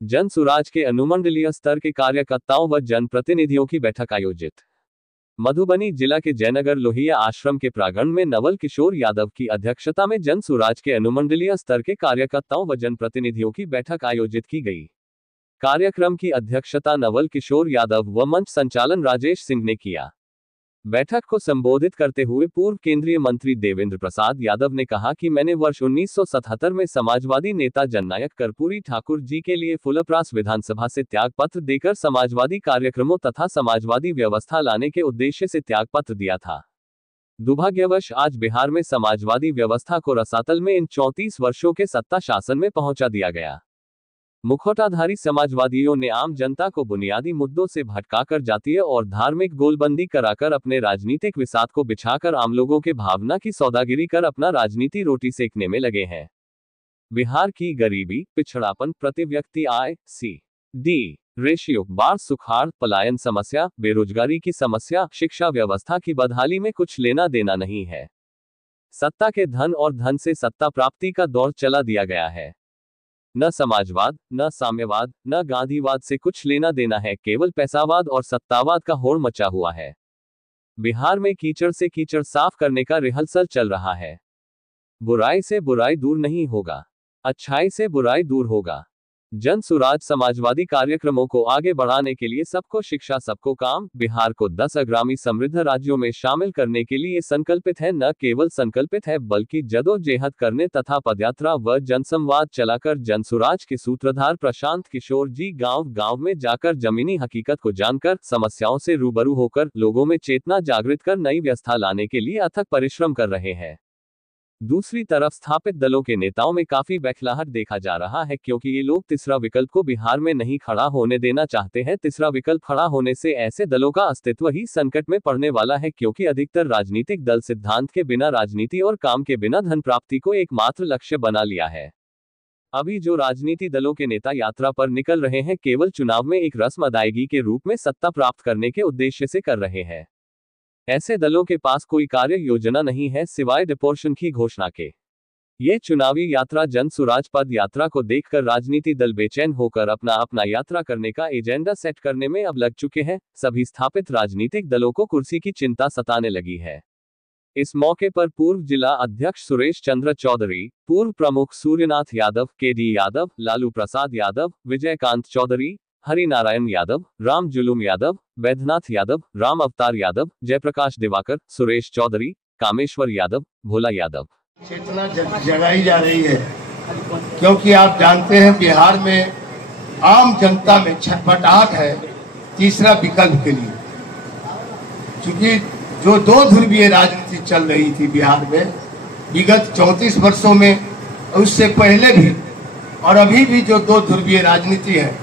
जन सुराज के अनुमंडलीय स्तर के कार्यकर्ताओं व जनप्रतिनिधियों की बैठक आयोजित। मधुबनी जिला के जयनगर लोहिया आश्रम के प्रांगण में नवल किशोर यादव की अध्यक्षता में जन सुराज के अनुमंडलीय स्तर के कार्यकर्ताओं व जनप्रतिनिधियों की बैठक आयोजित की गई। कार्यक्रम की अध्यक्षता नवल किशोर यादव व मंच संचालन राजेश सिंह ने किया। बैठक को संबोधित करते हुए पूर्व केंद्रीय मंत्री देवेंद्र प्रसाद यादव ने कहा कि मैंने वर्ष 1977 में समाजवादी नेता जननायक कर्पूरी ठाकुर जी के लिए फुलपरास विधानसभा से त्यागपत्र देकर समाजवादी कार्यक्रमों तथा समाजवादी व्यवस्था लाने के उद्देश्य से त्यागपत्र दिया था। दुर्भाग्यवश आज बिहार में समाजवादी व्यवस्था को रसातल में इन 34 वर्षों के सत्ता शासन में पहुंचा दिया गया। मुखौटाधारी समाजवादियों ने आम जनता को बुनियादी मुद्दों से भटकाकर जातीय और धार्मिक गोलबंदी कराकर अपने राजनीतिक विसात को बिछाकर आम लोगों के भावना की सौदागिरी कर अपना राजनीति रोटी सेकने में लगे हैं। बिहार की गरीबी, पिछड़ापन, प्रति व्यक्ति आय CD रेशियो, बाढ़, सुखाड़, पलायन समस्या, बेरोजगारी की समस्या, शिक्षा व्यवस्था की बदहाली में कुछ लेना देना नहीं है। सत्ता के धन और धन से सत्ता प्राप्ति का दौर चला दिया गया है। न समाजवाद, न साम्यवाद, न गांधीवाद से कुछ लेना देना है, केवल पैसावाद और सत्तावाद का होड़ मचा हुआ है। बिहार में कीचड़ से कीचड़ साफ करने का रिहर्सल चल रहा है। बुराई से बुराई दूर नहीं होगा, अच्छाई से बुराई दूर होगा। जन सुराज समाजवादी कार्यक्रमों को आगे बढ़ाने के लिए सबको शिक्षा सबको काम, बिहार को 10 अग्रणी समृद्ध राज्यों में शामिल करने के लिए संकल्पित है। न केवल संकल्पित है बल्कि जदोजहद करने तथा पदयात्रा व जनसंवाद चलाकर जन सुराज के सूत्रधार प्रशांत किशोर जी गांव गांव में जाकर जमीनी हकीकत को जानकर, समस्याओं से रूबरू होकर, लोगों में चेतना जागृत कर नई व्यवस्था लाने के लिए अथक परिश्रम कर रहे हैं। दूसरी तरफ स्थापित दलों के नेताओं में काफी बौखलाहट देखा जा रहा है, क्योंकि ये लोग तीसरा विकल्प को बिहार में नहीं खड़ा होने देना चाहते हैं। तीसरा विकल्प खड़ा होने से ऐसे दलों का अस्तित्व ही संकट में पड़ने वाला है, क्योंकि अधिकतर राजनीतिक दल सिद्धांत के बिना राजनीति और काम के बिना धन प्राप्ति को एकमात्र लक्ष्य बना लिया है। अभी जो राजनीति दलों के नेता यात्रा पर निकल रहे हैं, केवल चुनाव में एक रस्म अदायगी के रूप में सत्ता प्राप्त करने के उद्देश्य से कर रहे हैं। ऐसे दलों के पास कोई कार्य योजना नहीं है सिवाय डिपोर्शन की घोषणा के। ये चुनावी यात्रा जन सुराज पद यात्रा को देखकर राजनीति दल बेचैन होकर अपना यात्रा करने का एजेंडा सेट करने में अब लग चुके हैं। सभी स्थापित राजनीतिक दलों को कुर्सी की चिंता सताने लगी है। इस मौके पर पूर्व जिला अध्यक्ष सुरेश चंद्र चौधरी, पूर्व प्रमुख सूर्यनाथ यादव, KD यादव, लालू प्रसाद यादव, विजयकांत चौधरी, हरिनारायण यादव, राम जुलूम यादव, वैद्यनाथ यादव, राम अवतार यादव, जयप्रकाश दिवाकर, सुरेश चौधरी, कामेश्वर यादव, भोला यादव। चेतना जगाई जा रही है, क्योंकि आप जानते हैं बिहार में आम जनता में छटपटाहट है तीसरा विकल्प के लिए। क्योंकि जो 2 ध्रुवीय राजनीति चल रही थी बिहार में विगत 34 वर्षों में, उससे पहले भी और अभी भी जो 2 ध्रुवीय राजनीति है,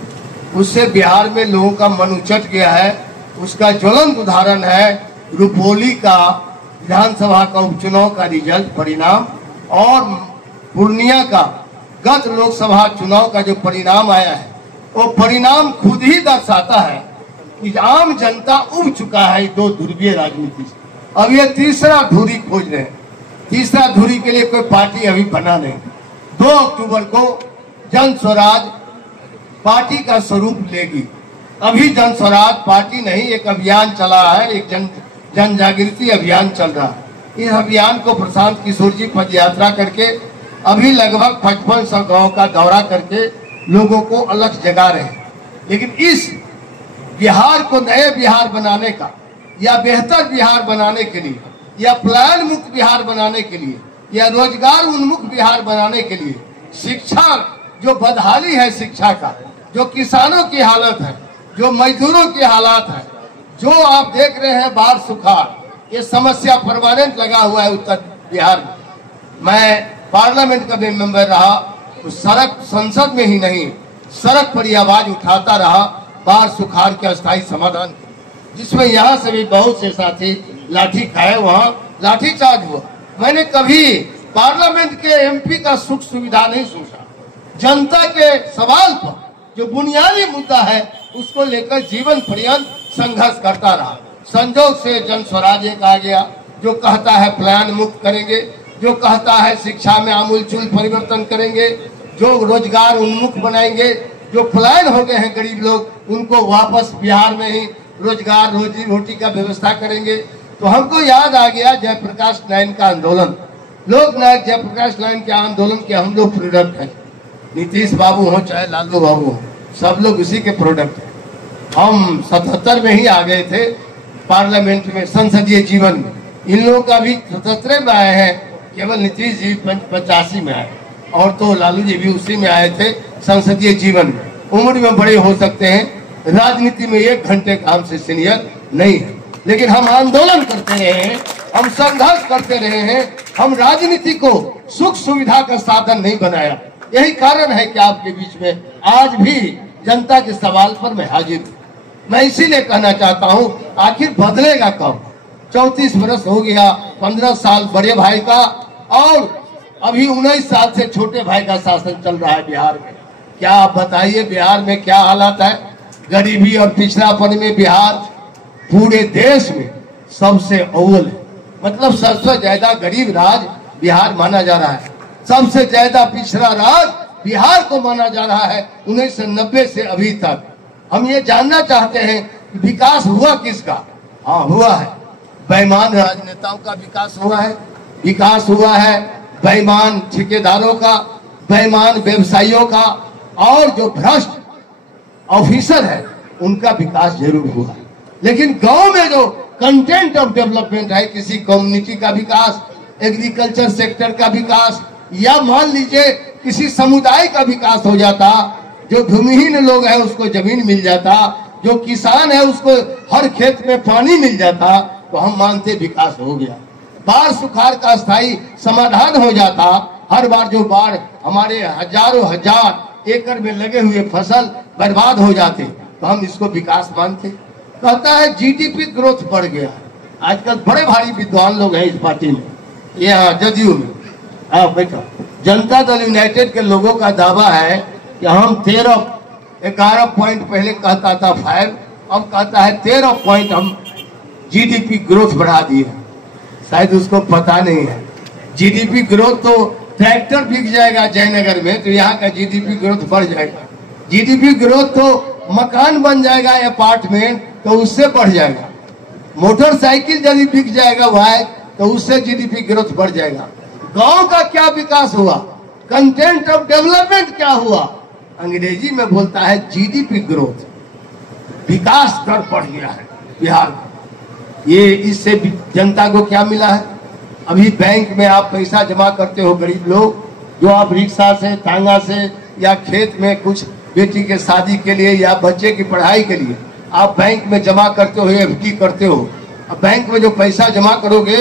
उससे बिहार में लोगों का मन उचट गया है। उसका ज्वलंत उदाहरण है रुपौली का विधानसभा का उपचुनाव का रिजल्ट परिणाम और पूर्णिया का गत लोकसभा चुनाव का जो परिणाम आया है, वो परिणाम खुद ही दर्शाता है कि आम जनता उब चुका है 2 ध्रुवीय राजनीति से। अब ये तीसरा धुरी खोज रहे हैं। तीसरा धुरी के लिए कोई पार्टी अभी बना नहीं। 2 अक्टूबर को जन स्वराज पार्टी का स्वरूप लेगी। अभी जन स्वराज पार्टी नहीं, एक अभियान चला है, एक जन जागृति अभियान चल रहा है। इस अभियान को प्रशांत किशोर जी पदयात्रा करके अभी लगभग 5500 गांव का दौरा करके लोगों को अलग जगा रहे हैं। लेकिन इस बिहार को नए बिहार बनाने का या बेहतर बिहार बनाने के लिए या पलायन मुक्त बिहार बनाने के लिए या रोजगार उन्मुख बिहार बनाने के लिए शिक्षा जो बदहाली है, शिक्षा का जो किसानों की हालत है, जो मजदूरों की हालात है, जो आप देख रहे हैं बाढ़ सुखाड़, ये समस्या परमानेंट लगा हुआ है उत्तर बिहार में। मैं पार्लियामेंट का भी मेंबर रहा, उस सड़क संसद में ही नहीं सड़क पर यह आवाज उठाता रहा बाढ़ सुखाड़ के अस्थायी समाधान, जिसमें यहाँ से भी बहुत से साथी लाठी खाए, वहाँ लाठीचार्ज हुआ। मैंने कभी पार्लियामेंट के MP का सुख सुविधा नहीं सोचा। जनता के सवाल पर जो बुनियादी मुद्दा है उसको लेकर जीवन पर्यंत संघर्ष करता रहा। संजोग से जन स्वराज एक आ गया जो कहता है पलायन मुक्त करेंगे, जो कहता है शिक्षा में आमूलचूल परिवर्तन करेंगे, जो रोजगार उन्मुख बनाएंगे, जो पलायन हो गए हैं गरीब लोग, उनको वापस बिहार में ही रोजगार रोजी रोटी का व्यवस्था करेंगे। तो हमको याद आ गया जयप्रकाश नारायण का आंदोलन, लोक नायक जयप्रकाश नारायण के आंदोलन के हम लोग प्रोडक्ट हैं। नीतीश बाबू हो चाहे लालू बाबू हो, सब लोग उसी के प्रोडक्ट हैं। हम 77 में ही आ गए थे पार्लियामेंट में, संसदीय जीवन में। इन लोगों का भी 77 में आए हैं, केवल नीतीश जी 85 में आए, और तो लालू जी भी उसी में आए थे संसदीय जीवन में। उम्र में बड़े हो सकते हैं, राजनीति में 1 घंटे का हमसे सीनियर नहीं है, लेकिन हम आंदोलन करते रहे हैं, हम संघर्ष करते रहे हैं, हम राजनीति को सुख सुविधा का साधन नहीं बनाया। यही कारण है कि आपके बीच में आज भी जनता के सवाल पर मैं हाजिर हूँ। मैं इसीलिए कहना चाहता हूँ, आखिर बदलेगा कब? 34 वर्ष हो गया, 15 साल बड़े भाई का और अभी 19 साल से छोटे भाई का शासन चल रहा है बिहार में। क्या आप बताइए बिहार में क्या हालात है? गरीबी और पिछड़ापन में बिहार पूरे देश में सबसे अव्वल है। मतलब सबसे ज्यादा गरीब राज्य बिहार माना जा रहा है, सबसे ज्यादा पिछड़ा राज्य बिहार को माना जा रहा है 1990 से अभी तक। हम ये जानना चाहते हैं कि विकास हुआ किसका? हाँ, हुआ है बेईमान राजनेताओं का विकास हुआ है, विकास हुआ है बेईमान ठेकेदारों का, बेईमान व्यवसायियों का, और जो भ्रष्ट ऑफिसर है उनका विकास जरूर हुआ है। लेकिन गांव में जो कंटेंट ऑफ डेवलपमेंट है, किसी कम्युनिटी का विकास, एग्रीकल्चर सेक्टर का विकास, या मान लीजिए किसी समुदाय का विकास हो जाता, जो भूमिहीन लोग हैं उसको जमीन मिल जाता, जो किसान है उसको हर खेत में पानी मिल जाता, तो हम मानते विकास हो गया। बाढ़ सुखाड़ का स्थायी समाधान हो जाता, हर बार जो बाढ़ हमारे हजारों हजार एकड़ में लगे हुए फसल बर्बाद हो जाते, तो हम इसको विकास मानते। कहता है जीडीपी ग्रोथ बढ़ गया। आजकल बड़े भारी विद्वान लोग हैं इस पार्टी में, यहाँ जदयू में। हाँ बेटा, जनता दल यूनाइटेड के लोगों का दावा है कि हम 11 पॉइंट पहले कहता था 5, अब कहता है 13 पॉइंट हम जीडीपी ग्रोथ बढ़ा दिए। शायद उसको पता नहीं है, जीडीपी ग्रोथ तो ट्रैक्टर बिक जाएगा जयनगर में तो यहाँ का जीडीपी ग्रोथ बढ़ जाएगा। जीडीपी ग्रोथ तो मकान बन जाएगा अपार्टमेंट तो उससे बढ़ जाएगा। मोटरसाइकिल यदि बिक जाएगा भाई तो उससे जीडीपी ग्रोथ बढ़ जाएगा। गांव का क्या विकास हुआ? कंटेंट ऑफ डेवलपमेंट क्या हुआ? अंग्रेजी में बोलता है जीडीपी ग्रोथ। विकास दर बढ़ गया है बिहार में। ये इससे जनता को क्या मिला है? अभी बैंक में आप पैसा जमा करते हो गरीब लोग, जो आप रिक्शा से, तांगा से, या खेत में कुछ बेटी के शादी के लिए या बच्चे की पढ़ाई के लिए आप बैंक में जमा करते हो, एफडी करते हो। अब बैंक में जो पैसा जमा करोगे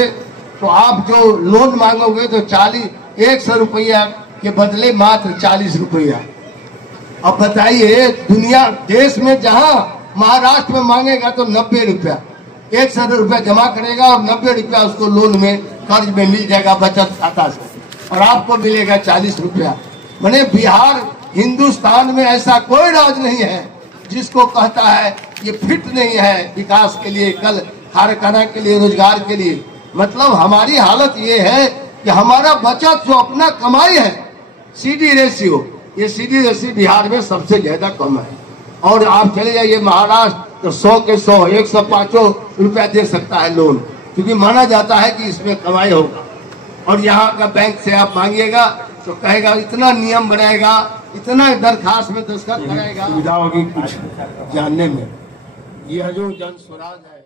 तो आप जो लोन मांगोगे तो 100 रुपया के बदले मात्र 40 रुपया। अब बताइए, दुनिया देश में जहां महाराष्ट्र में मांगेगा तो 90 रुपया, 100 रुपया जमा करेगा और 90 रुपया उसको लोन में कर्ज में मिल जाएगा बचत खाता से, और आपको मिलेगा 40 रुपया। मैंने बिहार हिंदुस्तान में ऐसा कोई राज्य नहीं है जिसको कहता है ये फिट नहीं है विकास के लिए, कल कारखाना के लिए, रोजगार के लिए। मतलब हमारी हालत ये है कि हमारा बचत जो अपना कमाई है, सीडी रेशियो, ये सीडी रेशियो बिहार में सबसे ज्यादा कम है। और आप चले जाइए महाराष्ट्र तो 100 के 100, 105 रुपया दे सकता है लोन, क्योंकि माना जाता है कि इसमें कमाई होगा। और यहाँ का बैंक से आप मांगिएगा तो कहेगा इतना नियम बनाएगा, इतना दरखास्त में दस्तखत कराएगा। सुविधा होगी कुछ जानने में। यह जो जन स्वराज है